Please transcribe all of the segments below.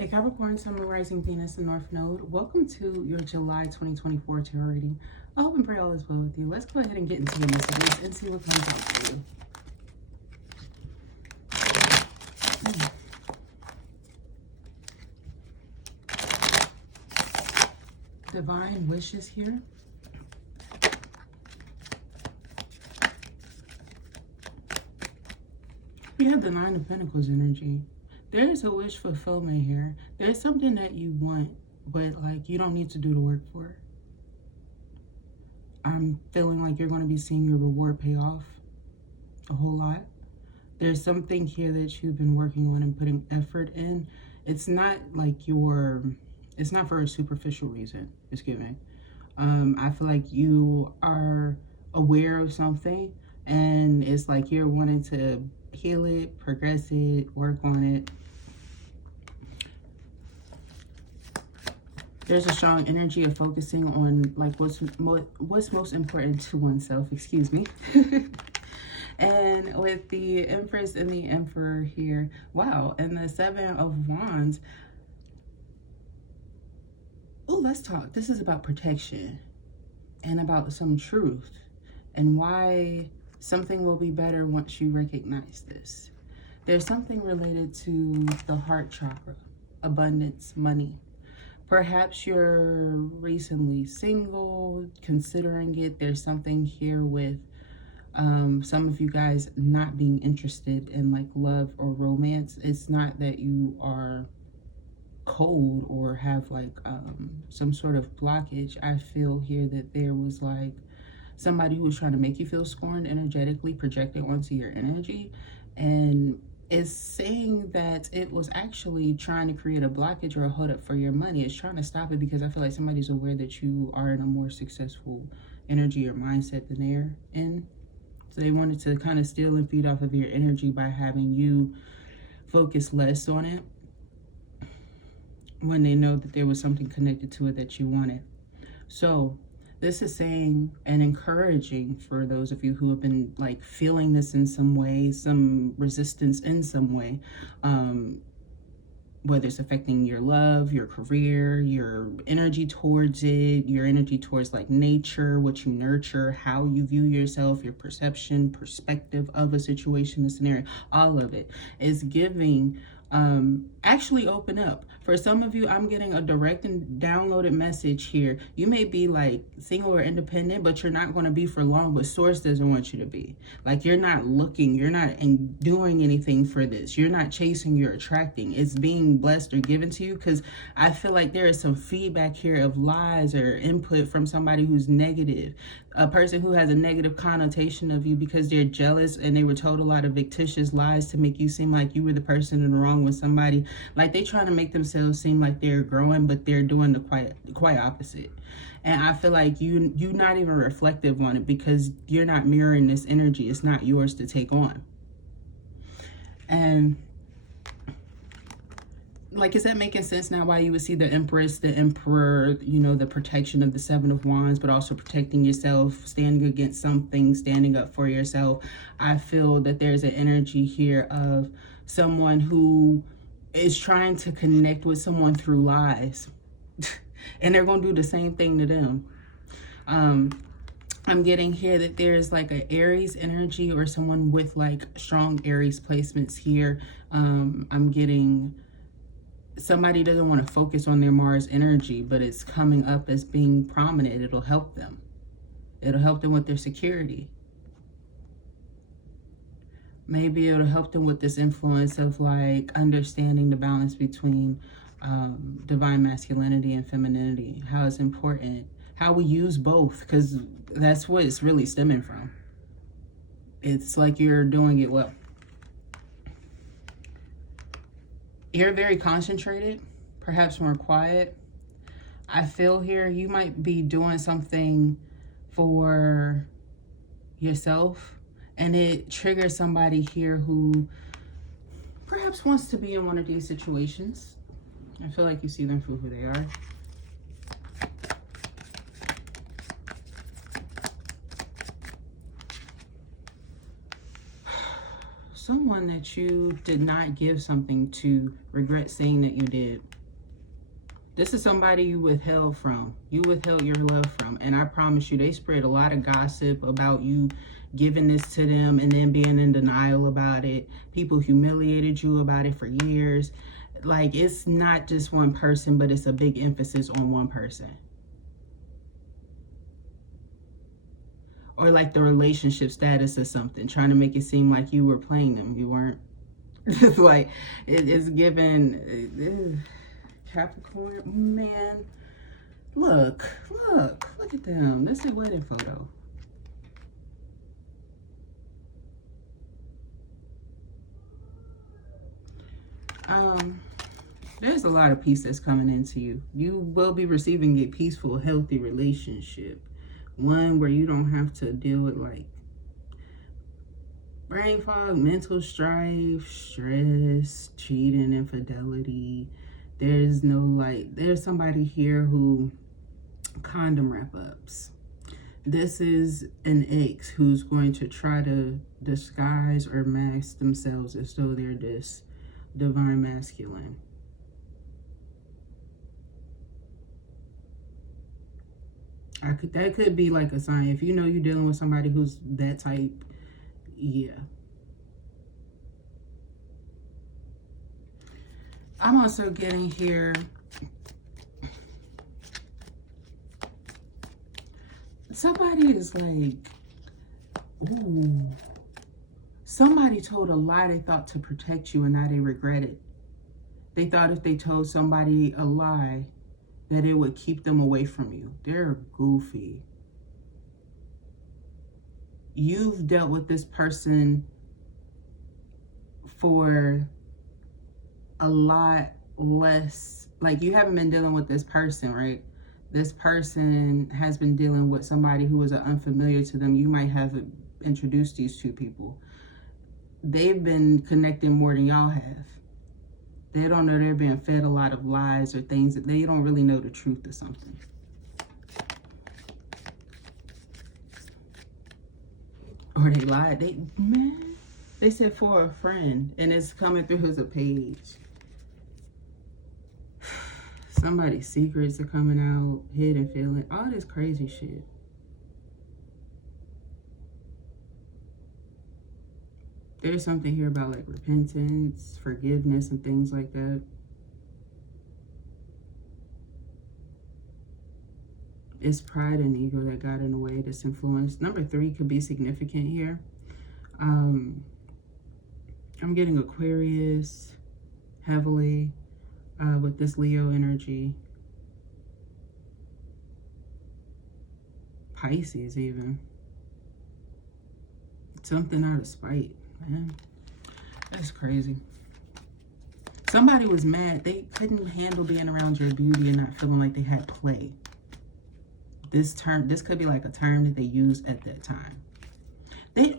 Hey Capricorn, Sun, Moon, Rising, Venus, and North Node. Welcome to your July 2024 tarot reading. I hope and pray all is well with you. Let's go ahead and get into the messages and see what comes out for you. Divine wishes here. We have the Nine of Pentacles energy. There's a wish fulfillment here. There's something that you want, but like you don't need to do the work for. I'm feeling like you're going to be seeing your reward pay off a whole lot. There's something here that you've been working on and putting effort in. It's not like it's not for a superficial reason, it's giving. I feel like you are aware of something and it's like you're wanting to heal it, progress it, work on it. There's a strong energy of focusing on like what's most important to oneself, excuse me. And with the Empress and the Emperor here, wow, and the Seven of Wands. Oh, let's talk. This is about protection and about some truth and why something will be better once you recognize this. There's something related to the heart chakra, abundance, money. Perhaps you're recently single, considering it. There's something here with some of you guys not being interested in like love or romance. It's not that you are cold or have like some sort of blockage. I feel here that there was like somebody who was trying to make you feel scorned energetically, projected onto your energy, and is saying that it was actually trying to create a blockage or a hold up for your money. It's trying to stop it because I feel like somebody's aware that you are in a more successful energy or mindset than they're in. So they wanted to kind of steal and feed off of your energy by having you focus less on it when they know that there was something connected to it that you wanted. So this is saying and encouraging for those of you who have been like feeling this in some way, some resistance in some way, whether it's affecting your love, your career, your energy towards it, your energy towards like nature, what you nurture, how you view yourself, your perception, perspective of a situation, a scenario, all of it is giving actually open up. For some of you, I'm getting a direct and downloaded message here. You may be like single or independent, but you're not going to be for long, but source doesn't want you to be. Like you're not looking, you're not doing anything for this. You're not chasing, you're attracting. It's being blessed or given to you, because I feel like there is some feedback here of lies or input from somebody who's negative. A person who has a negative connotation of you because they're jealous and they were told a lot of fictitious lies to make you seem like you were the person in the wrong with somebody. Like they trying to make themselves seem like they're growing, but they're doing the quite opposite. And I feel like you're not even reflective on it because you're not mirroring this energy. It's not yours to take on. And like, is that making sense now why you would see the Empress, the Emperor, you know, the protection of the Seven of Wands, but also protecting yourself, standing against something, standing up for yourself? I feel that there's an energy here of someone who is trying to connect with someone through lies. And they're going to do the same thing to them. I'm getting here that there's like an Aries energy or someone with like strong Aries placements here. I'm getting somebody doesn't want to focus on their Mars energy, but it's coming up as being prominent. It'll help them. It'll help them with their security. Maybe it'll help them with this influence of like understanding the balance between divine masculinity and femininity, how it's important, how we use both, because that's what it's really stemming from. It's like you're doing it well. You're very concentrated, perhaps more quiet. I feel here you might be doing something for yourself, and it triggers somebody here who perhaps wants to be in one of these situations. I feel like you see them for who they are. someone that you did not give something to regret saying that you did. This is somebody you withheld from. You withheld your love from. And I promise you, they spread a lot of gossip about you giving this to them and then being in denial about it. People humiliated you about it for years. Like, it's not just one person, but it's a big emphasis on one person. Or like the relationship status or something, trying to make it seem like you were playing them. You weren't. It's like, it's given... Capricorn, man, look at them. That's their wedding photo. There's a lot of peace that's coming into you. You will be receiving a peaceful, healthy relationship. One where you don't have to deal with like brain fog, mental strife, stress, cheating, infidelity. There's no like, there's somebody here who condom wrap-ups. This is an ex who's going to try to disguise or mask themselves as though they're this divine masculine. That could be like a sign. If you know you're dealing with somebody who's that type, yeah. I'm also getting here, somebody is like, ooh, somebody told a lie they thought to protect you and now they regret it. They thought if they told somebody a lie that it would keep them away from you. They're goofy. You've dealt with this person for a lot less, like you haven't been dealing with this person, right? This person has been dealing with somebody who is unfamiliar to them. You might have introduced these two people. They've been connecting more than y'all have. They don't know they're being fed a lot of lies or things that they don't really know the truth or something. Or they lied. They said for a friend and it's coming through as a page. Somebody's secrets are coming out, hidden feeling, all this crazy shit. There's something here about like repentance, forgiveness, and things like that. It's pride and ego that got in the way, this influence. Number 3 could be significant here. I'm getting Aquarius heavily. With this Leo energy. Pisces even. Something out of spite, man. That's crazy. Somebody was mad. They couldn't handle being around your beauty and not feeling like they had play. This could be like a term that they use at that time.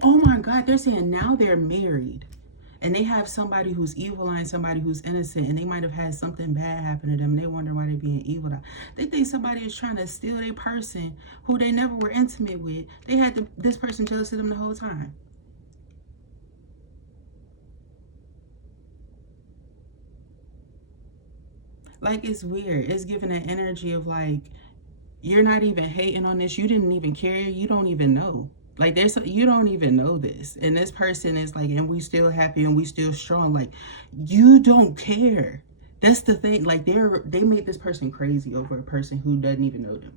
Oh my God, they're saying now they're married. And they have somebody who's evil and somebody who's innocent, and they might have had something bad happen to them. They wonder why they're being evil. They think somebody is trying to steal their person who they never were intimate with. They had this person jealous of them the whole time. Like, it's weird. It's giving an energy of like, you're not even hating on this. You didn't even care. You don't even know. Like, you don't even know this. And this person is like, and we still happy and we still strong. Like, you don't care. That's the thing. Like, they made this person crazy over a person who doesn't even know them.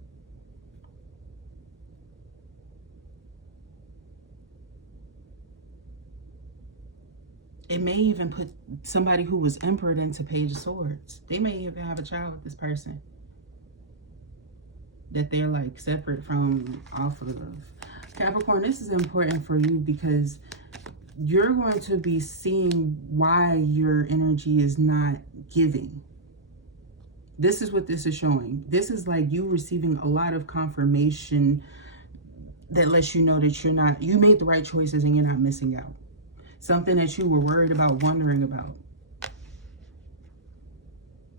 It may even put somebody who was emperor into Page of Swords. They may even have a child with this person that they're like separate from off of. Capricorn, this is important for you because you're going to be seeing why your energy is not giving. This is what this is showing. This is like you receiving a lot of confirmation that lets you know that you made the right choices and you're not missing out. Something that you were worried about, wondering about.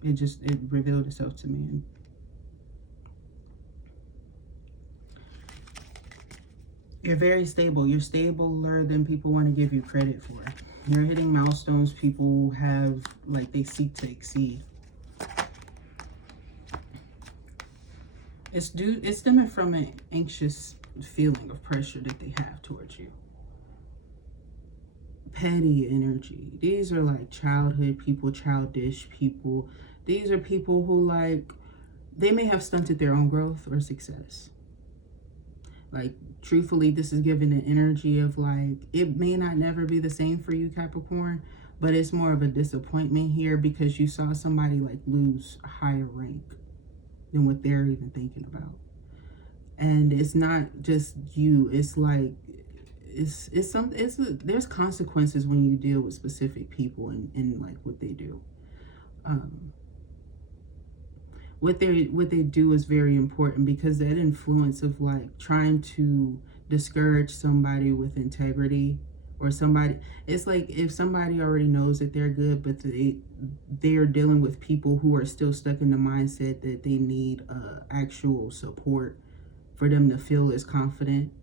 It revealed itself to me. You're very stable. You're stabler than people want to give you credit for. They're hitting milestones people have, like, they seek to exceed. It's stemming from an anxious feeling of pressure that they have towards you. Petty energy. These are like childhood people, childish people. These are people who, like, they may have stunted their own growth or success. Like, truthfully, this is giving an energy of, like, it may not never be the same for you, Capricorn, but it's more of a disappointment here because you saw somebody, like, lose a higher rank than what they're even thinking about. And it's not just you. It's like, there's consequences when you deal with specific people and like what they do. What they do is very important, because that influence of, like, trying to discourage somebody with integrity, or somebody, it's like if somebody already knows that they're good, but they're dealing with people who are still stuck in the mindset that they need actual support for them to feel as confident.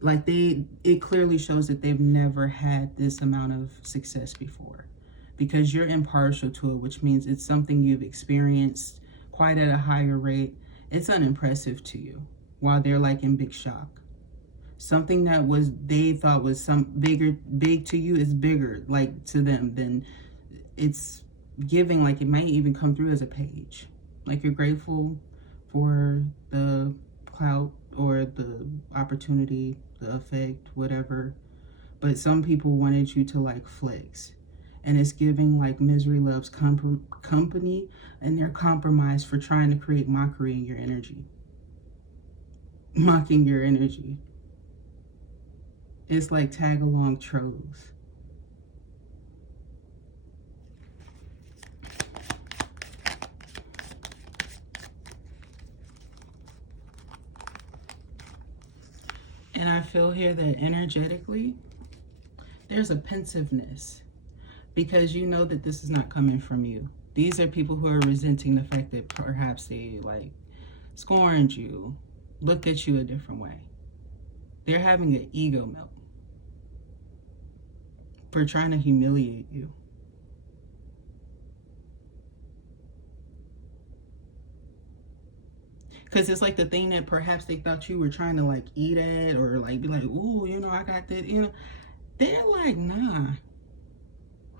Like, it clearly shows that they've never had this amount of success before, because you're impartial to it, which means it's something you've experienced quite at a higher rate. It's unimpressive to you, while they're, like, in big shock. Something that they thought was big to you is bigger, like, to them, than it's giving. Like, it might even come through as a page. Like, you're grateful for the clout or the opportunity, the effect, whatever. But some people wanted you to, like, flex. And it's giving, like, misery loves company, and they're compromised for trying to create mockery in your energy. Mocking your energy. It's like tag-along trolls. And I feel here that energetically, there's a pensiveness, because you know that this is not coming from you. These are people who are resenting the fact that perhaps they, like, scorned you, looked at you a different way. They're having an ego melt for trying to humiliate you. Because it's like the thing that perhaps they thought you were trying to, like, eat at, or, like, be like, ooh, you know, I got that, you know. They're like, nah,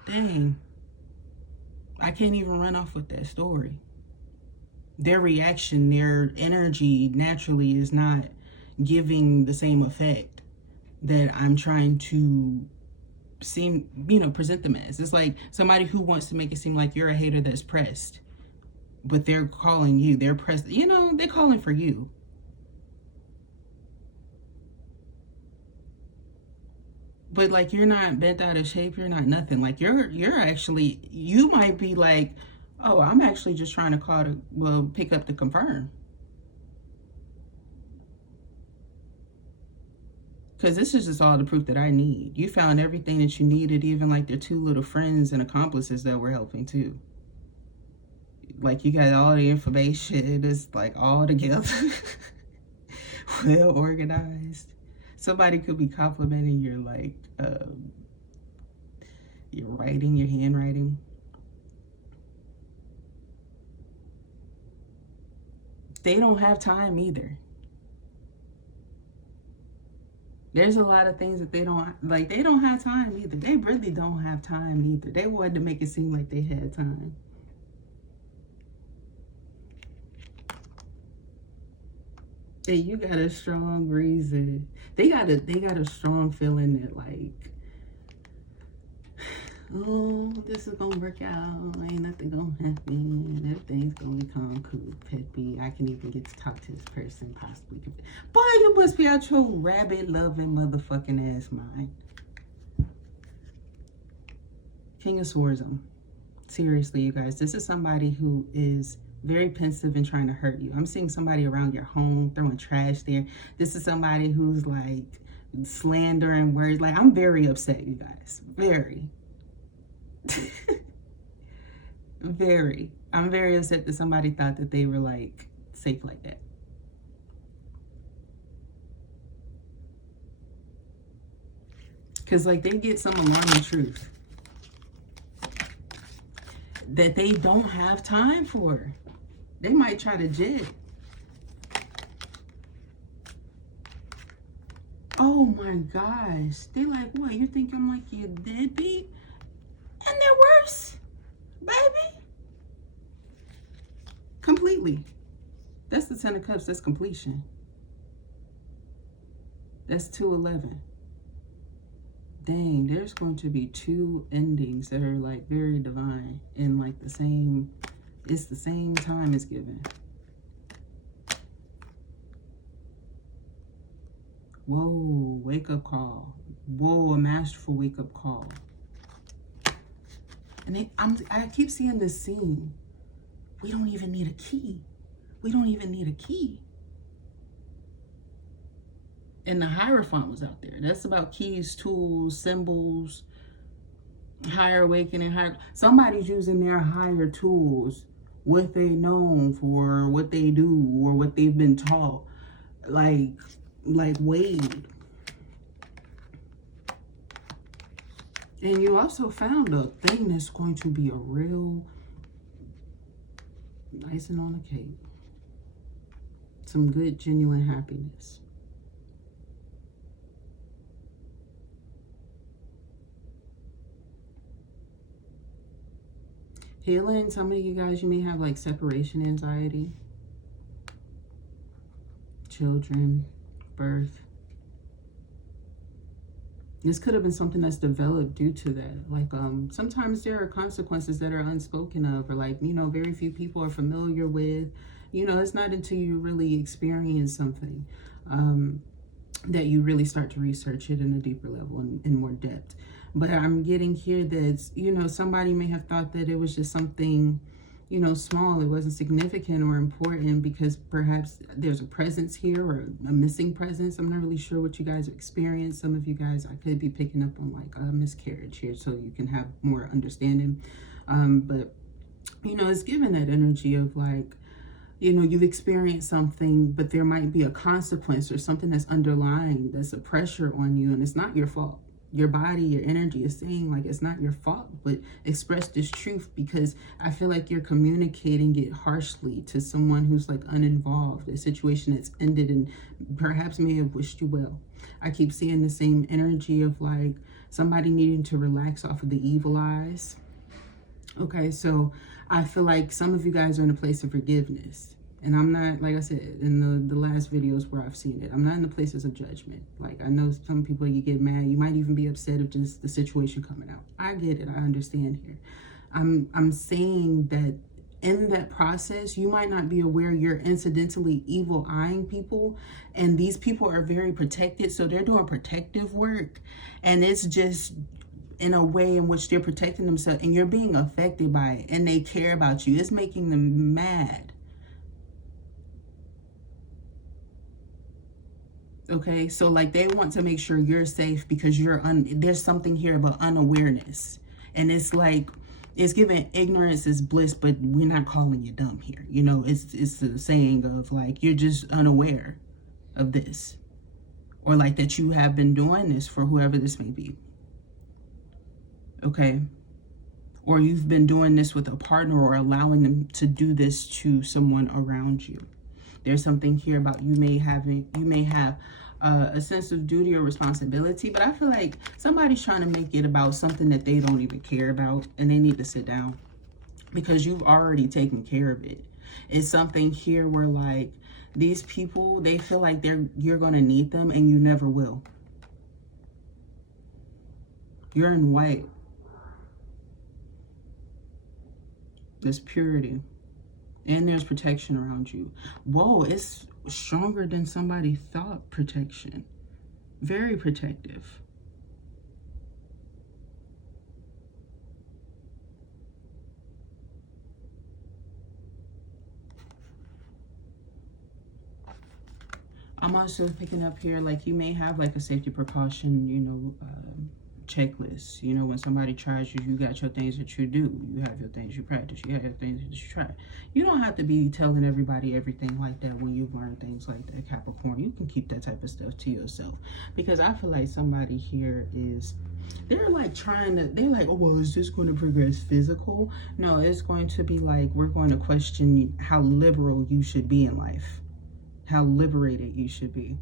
dang, I can't even run off with that story. Their reaction, their energy naturally is not giving the same effect that I'm trying to seem, you know, present them as. It's like somebody who wants to make it seem like you're a hater that's pressed, but they're calling you, they're pressed, you know, they're calling for you. But, like, you're not bent out of shape, you're not nothing. Like, you're actually, you might be like, oh, I'm actually just trying to call to, well, pick up to confirm. Because this is just all the proof that I need. You found everything that you needed, even, like, their two little friends and accomplices that were helping too. Like, you got all the information, it's, like, all together. Well organized. Somebody could be complimenting your, like, your writing, your handwriting. They don't have time either. There's a lot of things that they don't, like, they don't have time either. They really don't have time either. They wanted to make it seem like they had time. And you got a strong reason. They got a strong feeling that, like, oh, this is gonna work out. Ain't nothing gonna happen. Everything's gonna become cool, peppy. I can even get to talk to this person, possibly. Boy, you must be out your rabbit-loving motherfucking ass mind. King of Swords. Seriously, you guys, this is somebody who is very pensive and trying to hurt you. I'm seeing somebody around your home throwing trash there. This is somebody who's, like, slandering words. Like, I'm very upset, you guys. Very. Very. I'm very upset that somebody thought that they were, like, safe like that. Because, like, they get some alarming truth that they don't have time for. They might try to jet. Oh my gosh. They like, what? You think I'm like your deadbeat? And they're worse, baby. Completely. That's the 10 of Cups. That's completion. That's 211. Dang, there's going to be 2 endings that are like very divine and like the same, it's the same time is given. Whoa, wake up call. Whoa, a masterful wake up call. And I keep seeing this scene. We don't even need a key. We don't even need a key. And the Hierophant was out there. That's about keys, tools, symbols, higher awakening. Somebody's using their higher tools, what they known for, what they do, or what they've been taught. Like Wade. And you also found a thing that's going to be a real icing on the cake. Some good, genuine happiness. Healing, some of you guys, you may have like separation anxiety. Children, birth. This could have been something that's developed due to that. Like, sometimes there are consequences that are unspoken of, or like, you know, very few people are familiar with. You know, it's not until you really experience something that you really start to research it in a deeper level and in more depth. But I'm getting here that, you know, somebody may have thought that it was just something, you know, small. It wasn't significant or important because perhaps there's a presence here or a missing presence. I'm not really sure what you guys experienced. Some of you guys, I could be picking up on like a miscarriage here so you can have more understanding. But, you know, it's given that energy of like, you know, you've experienced something, but there might be a consequence or something that's underlying, that's a pressure on you, and it's not your fault. Your body, your energy is saying like it's not your fault, but express this truth, because I feel like you're communicating it harshly to someone who's like uninvolved, a situation that's ended and perhaps may have wished you well. I keep seeing the same energy of like somebody needing to relax off of the evil eyes. Okay, so I feel like some of you guys are in a place of forgiveness. And I'm not, like I said, in the last videos where I've seen it, I'm not in the places of judgment. Like, I know some people, you get mad. You might even be upset of just the situation coming out. I get it. I understand here. I'm saying that in that process, you might not be aware you're incidentally evil eyeing people. And these people are very protected. So they're doing protective work. And it's just in a way in which they're protecting themselves. And you're being affected by it. And they care about you. It's making them mad. Okay, so like they want to make sure you're safe because there's something here about unawareness. And it's like, it's given ignorance is bliss, but we're not calling you dumb here. You know, it's the saying of like, you're just unaware of this. Or like that you have been doing this for whoever this may be. Okay. Or you've been doing this with a partner or allowing them to do this to someone around you. There's something here about you may have a sense of duty or responsibility, but I feel like somebody's trying to make it about something that they don't even care about, and they need to sit down because you've already taken care of it. It's something here where like these people, they feel like you're going to need them and you never will. You're in white. There's purity. And there's protection around you. Whoa, it's stronger than somebody thought. Protection. Very protective. I'm also picking up here, like you may have like a safety precaution, you know, checklists. You know, when somebody tries you, you got your things that you do. You have your things you practice. You have your things that you try. You don't have to be telling everybody everything like that when you've learned things like that, Capricorn. You can keep that type of stuff to yourself. Because I feel like somebody here is, they're like they're like, oh, well, is this going to progress physical? No, it's going to be like, we're going to question how liberal you should be in life. How liberated you should be.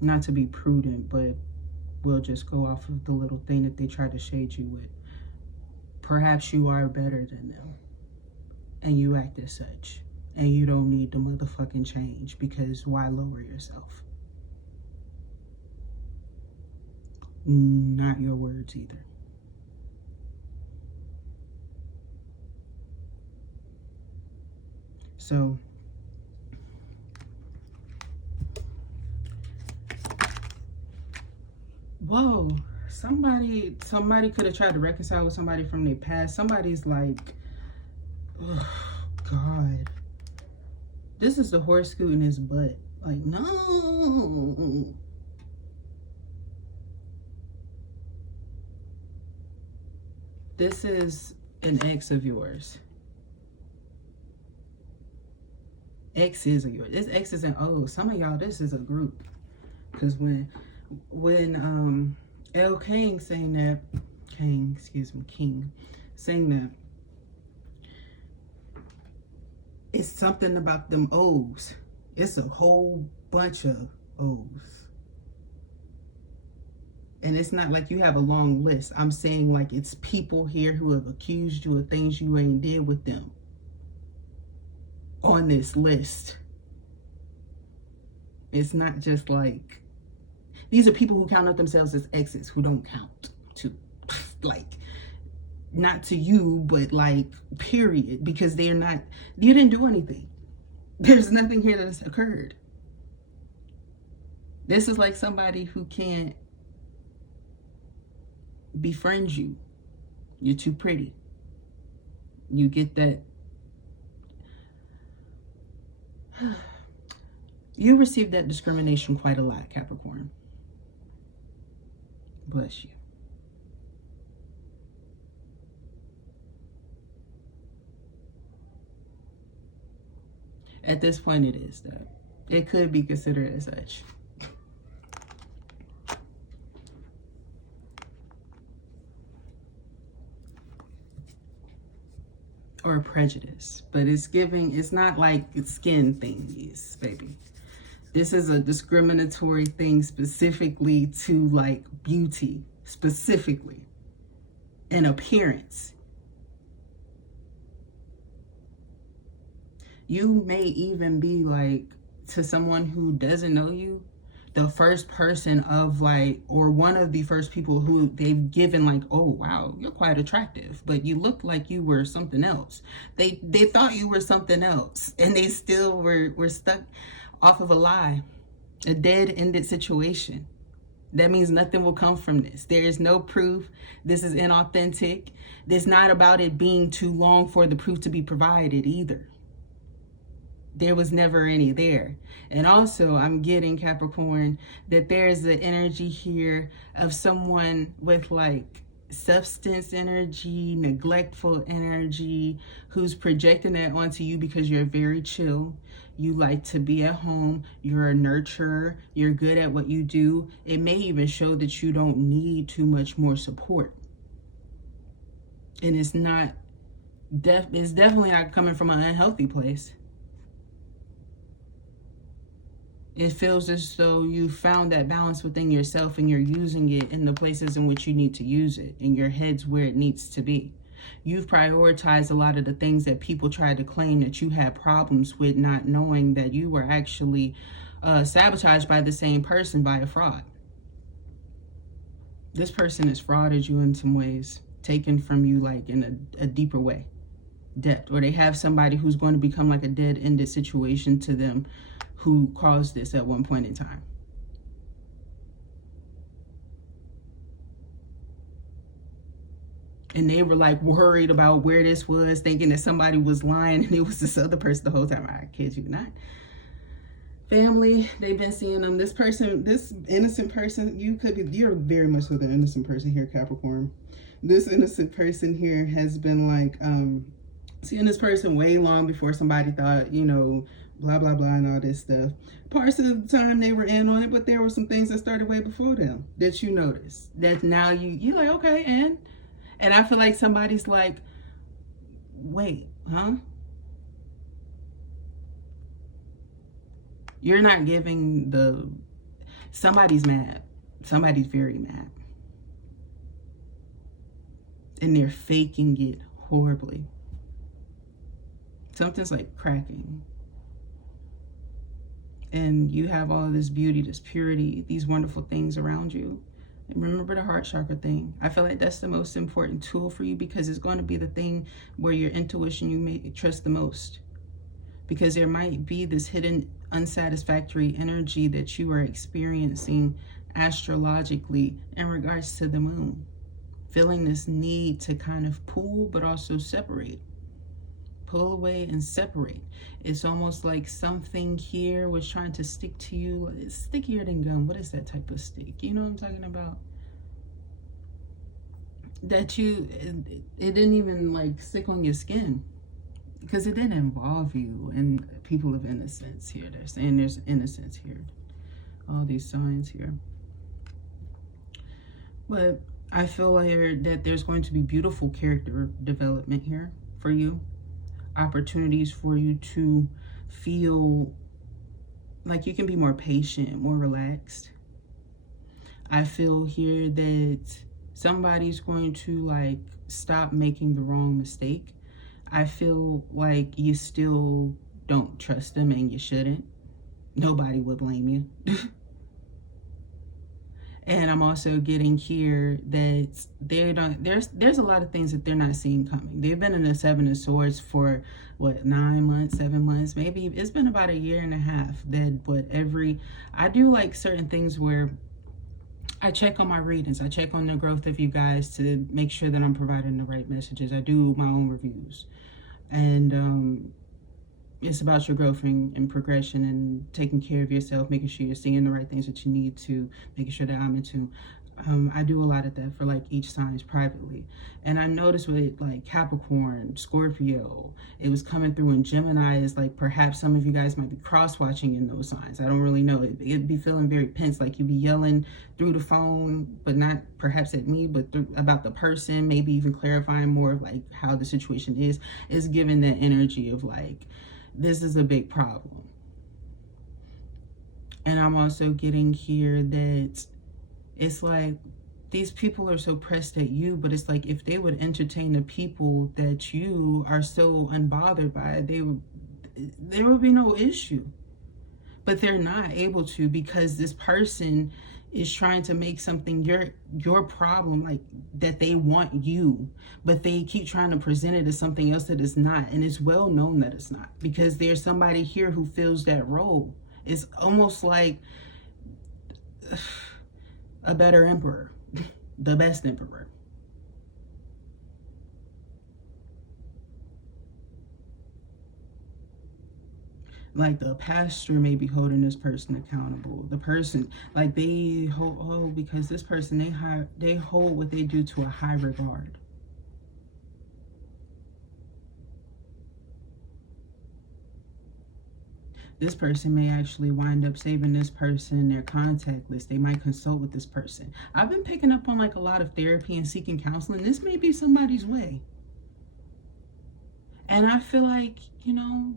Not to be prudent, but we'll just go off of the little thing that they try to shade you with. Perhaps you are better than them, and you act as such, and you don't need the motherfucking change, because why lower yourself? Not your words either. So whoa, somebody could have tried to reconcile with somebody from their past. Somebody's like, oh God, this is the horse scooting his butt. Like, no. This is an ex of yours. X is of yours. This X isn't O. Some of y'all, this is a group. Because when L. King saying that, King saying that, it's something about them O's. It's a whole bunch of O's. And it's not like you have a long list. I'm saying like it's people here who have accused you of things you ain't did with them on this list. It's not just like, these are people who count up themselves as exes who don't count to, like, not to you, but like, period, because they're not, you didn't do anything. There's nothing here that has occurred. This is like somebody who can't befriend you. You're too pretty. You get that. You receive that discrimination quite a lot, Capricorn. Bless you. At this point, it is that. It could be considered as such. Or a prejudice. But it's giving, it's not like it's skin thingies, baby. This is a discriminatory thing specifically to like beauty, specifically, and appearance. You may even be like, to someone who doesn't know you, the first person of like, or one of the first people who they've given like, oh wow, you're quite attractive, but you look like you were something else. They thought you were something else, and they still were stuck off of a lie, a dead-ended situation. That means nothing will come from this. There is no proof. This is inauthentic. It's not about it being too long for the proof to be provided either. There was never any there. And also, I'm getting, Capricorn, that there's the energy here of someone with like substance energy, neglectful energy, who's projecting that onto you because you're very chill. You like to be at home. You're a nurturer. You're good at what you do. It may even show that you don't need too much more support. And it's not, it's definitely not coming from an unhealthy place. It feels as though you found that balance within yourself and you're using it in the places in which you need to use it, and your head's where it needs to be. You've prioritized a lot of the things that people tried to claim that you had problems with, not knowing that you were actually sabotaged by the same person, by a fraud. This person has frauded you in some ways, taken from you like in a deeper way, depth, or they have somebody who's going to become like a dead-ended situation to them who caused this at one point in time. And they were like worried about where this was, thinking that somebody was lying and it was this other person the whole time. I kid you not. Family, they've been seeing them. This person, this innocent person, you're very much with an innocent person here, Capricorn. This innocent person here has been like, seeing this person way long before somebody thought, you know, blah, blah, blah, and all this stuff. Parts of the time they were in on it, but there were some things that started way before them that you noticed. That now you're like, okay, and I feel like somebody's like, wait, huh? You're not giving somebody's mad. Somebody's very mad. And they're faking it horribly. Something's like cracking. And you have all of this beauty, this purity, these wonderful things around you. And remember the heart chakra thing. I feel like that's the most important tool for you, because it's going to be the thing where your intuition you may trust the most. Because there might be this hidden unsatisfactory energy that you are experiencing astrologically in regards to the moon. Feeling this need to kind of pull but also separate. Pull away and separate. It's almost like something here was trying to stick to you. It's stickier than gum. What is that type of stick? You know what I'm talking about? That it didn't even like stick on your skin. Because it didn't involve you. And people of innocence here. They're saying there's innocence here. All these signs here. But I feel like that there's going to be beautiful character development here for you. Opportunities for you to feel like you can be more patient, more relaxed. I feel here that somebody's going to like stop making the wrong mistake. I feel like you still don't trust them, and you shouldn't. Nobody would blame you. And I'm also getting here that there's a lot of things that they're not seeing coming. They've been in the Seven of Swords for what, 9 months, 7 months, maybe it's been about a year and a half. I do like certain things where I check on my readings. I check on the growth of you guys to make sure that I'm providing the right messages. I do my own reviews. And it's about your growth and progression and taking care of yourself, making sure you're seeing the right things that you need to, making sure that I'm into. I do a lot of that for like each signs privately. And I noticed with like Capricorn, Scorpio, it was coming through, and Gemini is like, perhaps some of you guys might be cross-watching in those signs. I don't really know. It'd be feeling very tense, like you'd be yelling through the phone, but not perhaps at me, but about the person, maybe even clarifying more of like how the situation is. It's giving that energy of like, this is a big problem. And I'm also getting here that it's like these people are so pressed at you, but it's like if they would entertain the people that you are so unbothered by, there would be no issue. But they're not able to, because this person is trying to make something your problem, like that they want you, but they keep trying to present it as something else that is not. And it's well known that it's not, because there's somebody here who fills that role. It's almost like a better emperor, the best emperor. Like the pastor may be holding this person accountable. The person, like they hold, because this person, they hold what they do to a high regard. This person may actually wind up saving this person their contact list. They might consult with this person. I've been picking up on like a lot of therapy and seeking counseling. This may be somebody's way. And I feel like, you know,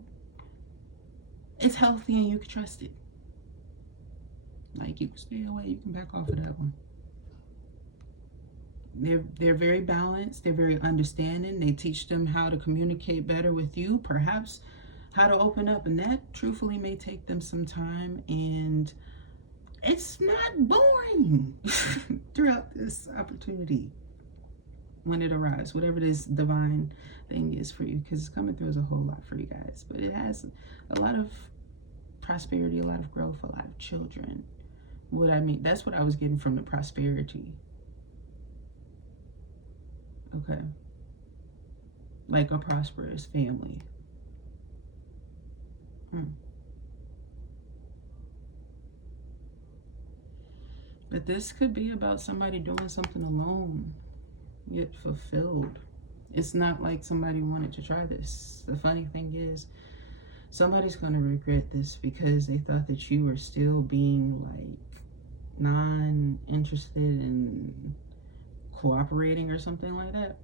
it's healthy and you can trust it. Like you can stay away, you can back off of that one. They're very balanced, they're very understanding. They teach them how to communicate better with you, perhaps how to open up, and that truthfully may take them some time, and it's not boring throughout this opportunity when it arrives, whatever this divine thing is for you, because it's coming through as a whole lot for you guys. But it has a lot of prosperity, a lot of growth, a lot of children. What I mean, that's what I was getting from the prosperity. Okay, like a prosperous family. But this could be about somebody doing something alone, yet fulfilled. It's not like somebody wanted to try this. The funny thing is, somebody's going to regret this because they thought that you were still being like non-interested in cooperating or something like that.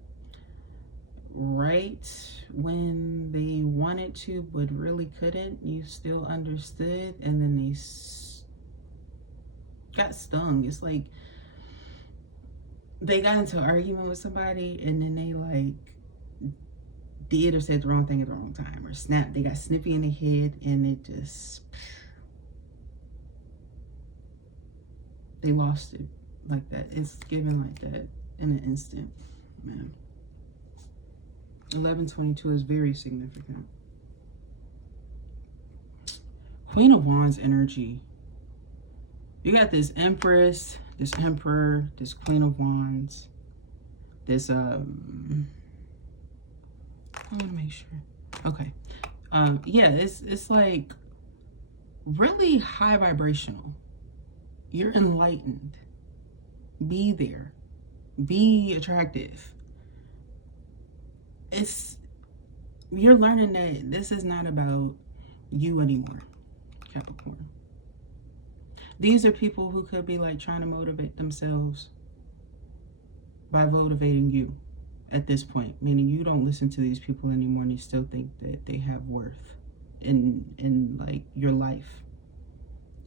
Right when they wanted to but really couldn't, you still understood, and then they got stung. It's like they got into an argument with somebody and then they like did or said the wrong thing at the wrong time, or snapped. They got snippy in the head and it just, they lost it like that. It's given like that in an instant, man. 1122 is very significant. Queen of Wands energy. You got this Empress, this Emperor, this Queen of Wands, this I want to make sure. Okay. Yeah, it's like really high vibrational. You're enlightened. Be there. Be attractive. You're learning that this is not about you anymore, Capricorn. These are people who could be like trying to motivate themselves by motivating you at this point, meaning you don't listen to these people anymore and you still think that they have worth in like your life,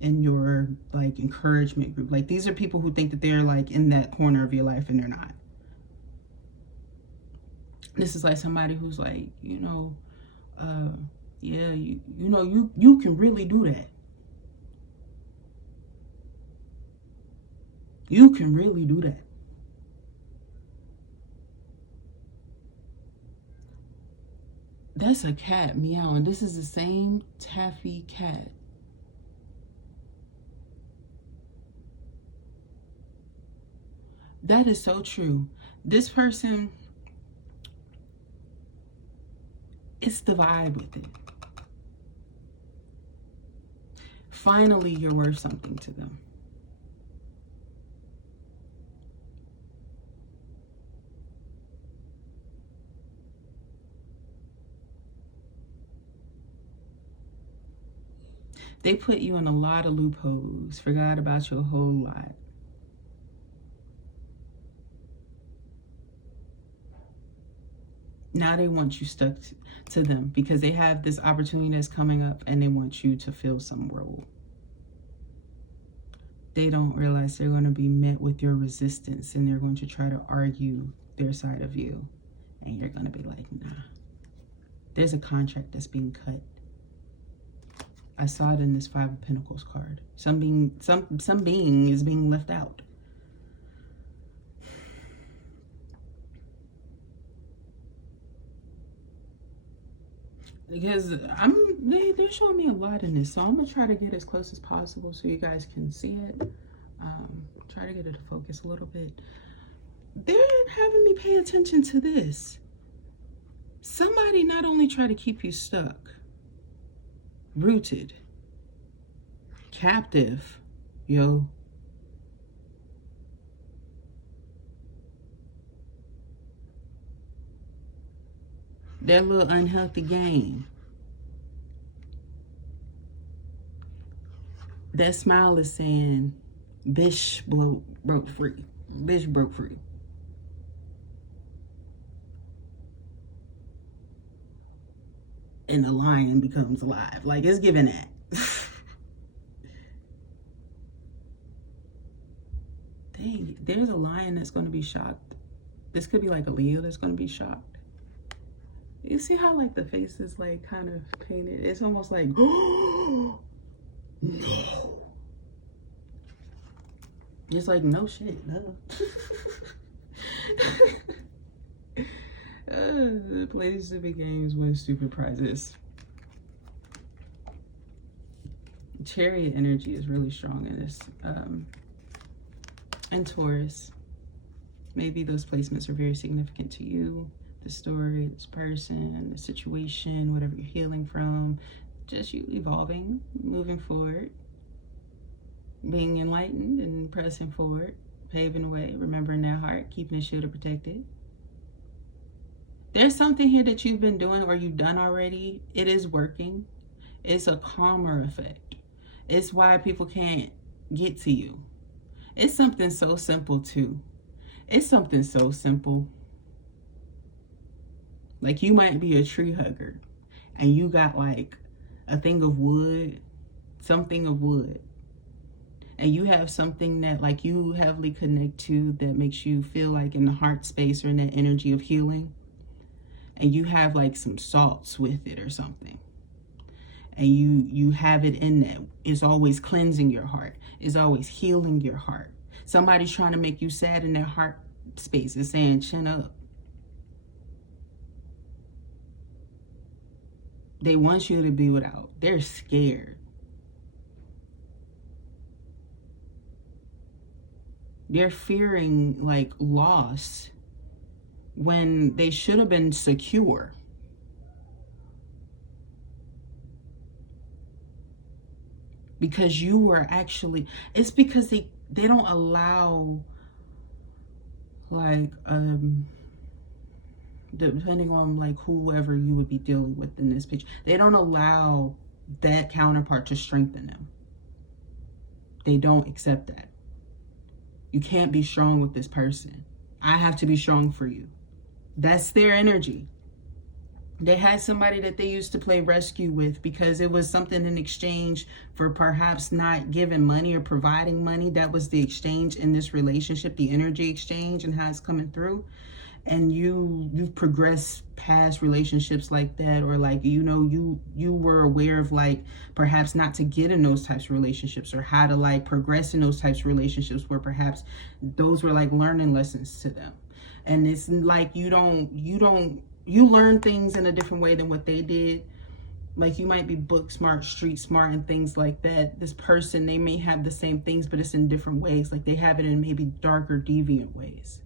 in your like encouragement group. Like these are people who think that they're like in that corner of your life and they're not. This is like somebody who's like, you know, yeah, you know, you can really do that. You can really do that. That's a cat meowing. This is the same taffy cat. That is so true. This person, it's the vibe with it. Finally, you're worth something to them. They put you in a lot of loopholes, forgot about you a whole lot. Now they want you stuck to them because they have this opportunity that's coming up and they want you to fill some role. They don't realize they're going to be met with your resistance and they're going to try to argue their side of you. And you're going to be like, nah. There's a contract that's being cut. I saw it in this Five of Pentacles card. Some being is being left out. Because they're showing me a lot in this, so I'm gonna try to get as close as possible so you guys can see it. Try to get it to focus a little bit. They're having me pay attention to this. Somebody not only try to keep you stuck, rooted, captive, yo. That little unhealthy game. That smile is saying, bitch broke free. Bitch broke free. And the lion becomes alive. Like, it's giving that. Dang, there's a lion that's going to be shocked. This could be like a Leo that's going to be shocked. You see how like the face is like kind of painted? It's almost like, oh, no. It's like, no shit, no. Play stupid games, win stupid prizes. Chariot energy is really strong in this. And Taurus. Maybe those placements are very significant to you. The story, this person, the situation, whatever you're healing from. Just you evolving, moving forward. being enlightened and pressing forward, paving the way, remembering their heart, keeping it shielded, protected. There's something here that you've been doing or you've done already. It is working. It's a calmer effect. It's why people can't get to you. It's something so simple too. It's something so simple. Like, you might be a tree hugger and you got like a thing of wood, something of wood, and you have something that like you heavily connect to that makes you feel like in the heart space or in that energy of healing, and you have like some salts with it or something, and you have it in there. It's always cleansing your heart. It's always healing your heart. Somebody's trying to make you sad in their heart space is saying, chin up. They want you to be without. They're scared. They're fearing like loss when they should have been secure. Because you were actually, it's because they don't allow, like, depending on like whoever you would be dealing with in this picture, they don't allow that counterpart to strengthen them. They don't accept that. You can't be strong with this person. I have to be strong for you. That's their energy. They had somebody that they used to play rescue with because it was something in exchange for perhaps not giving money or providing money. That was the exchange in this relationship, the energy exchange and how it's coming through. And you've progressed past relationships like that, or like, you know, you were aware of like perhaps not to get in those types of relationships, or how to like progress in those types of relationships where perhaps those were like learning lessons to them. And it's like you learn things in a different way than what they did. Like, you might be book smart, street smart, and things like that. This person, they may have the same things, but it's in different ways. Like, they have it in maybe darker, deviant ways.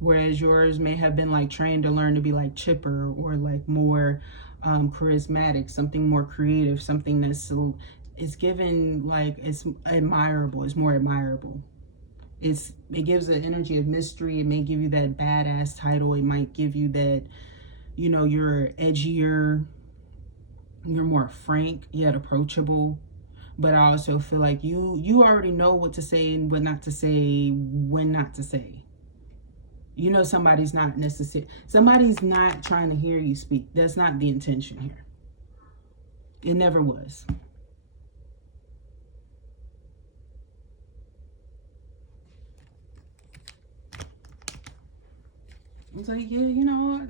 Whereas yours may have been like trained to learn to be like chipper, or like more charismatic, something more creative, something that's so, it's given like, it's admirable, it's more admirable. It gives an energy of mystery. It may give you that badass title. It might give you that, you know, you're edgier, you're more frank, yet approachable. But I also feel like you already know what to say and what not to say, when not to say. You know, somebody's not trying to hear you speak. That's not the intention here. It never was. It's like, yeah, you know,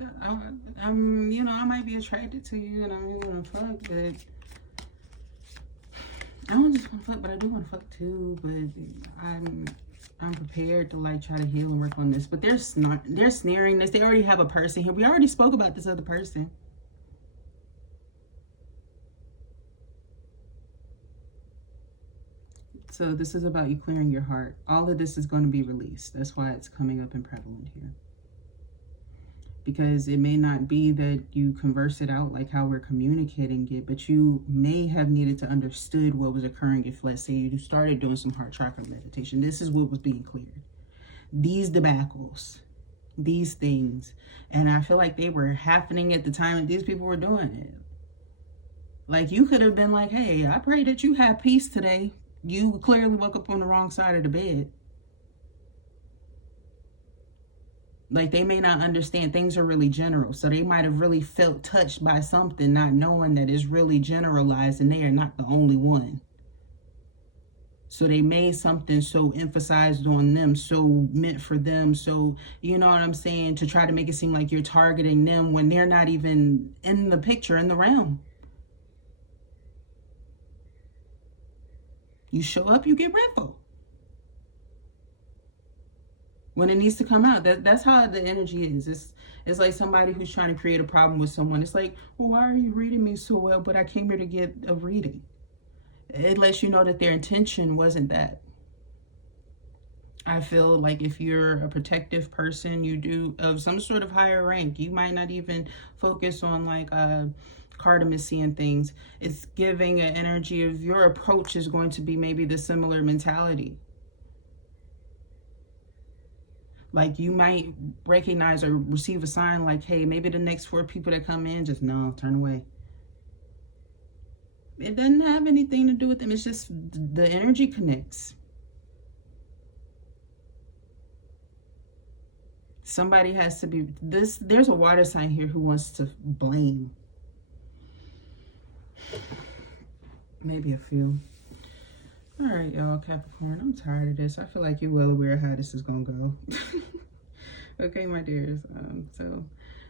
I'm, you know, I might be attracted to you and I don't want to fuck, but I don't just want to fuck, but I do want to fuck too. But I'm prepared to like try to heal and work on this. But they're snaring this. They already have a person here. We already spoke about this other person. So this is about you clearing your heart. All of this is going to be released. That's why it's coming up and prevalent here. Because it may not be that you converse it out like how we're communicating it, but you may have needed to understood what was occurring if, let's say, you started doing some heart chakra meditation. This is what was being cleared. These debacles, these things. And I feel like they were happening at the time that these people were doing it. Like, you could have been like, hey, I pray that you have peace today. You clearly woke up on the wrong side of the bed. Like, they may not understand. Things are really general. So they might have really felt touched by something, not knowing that it's really generalized and they are not the only one. So they made something so emphasized on them, so meant for them. So, you know what I'm saying? To try to make it seem like you're targeting them when they're not even in the picture, in the realm. You show up, you get info. When it needs to come out. That's how the energy is. It's like somebody who's trying to create a problem with someone. It's like, well, why are you reading me so well? But I came here to get a reading. It lets you know that their intention wasn't that. I feel like if you're a protective person, you do of some sort of higher rank, you might not even focus on like card I'm seeing things. It's giving an energy of your approach is going to be maybe the similar mentality. Like you might recognize or receive a sign like, hey, maybe the next 4 people that come in, just no, turn away. It doesn't have anything to do with them. It's just the energy connects. Somebody has to be this. There's a water sign here who wants to blame. Maybe a few. All right, y'all, Capricorn, I'm tired of this. I feel like you're well aware of how this is gonna go. Okay, my dears. So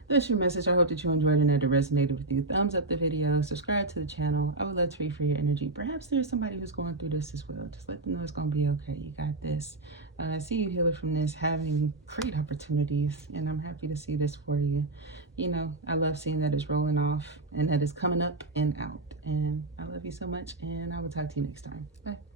that's your message. I hope that you enjoyed and that it resonated with you. Thumbs up the video, subscribe to the channel. I would love to read for your energy. Perhaps there's somebody who's going through this as well. Just let them know it's gonna be okay. You got this. I see you healing from this, having great opportunities, and I'm happy to see this for you. You know, I love seeing that it's rolling off and that it's coming up and out. And I love you so much, and I will talk to you next time. Bye.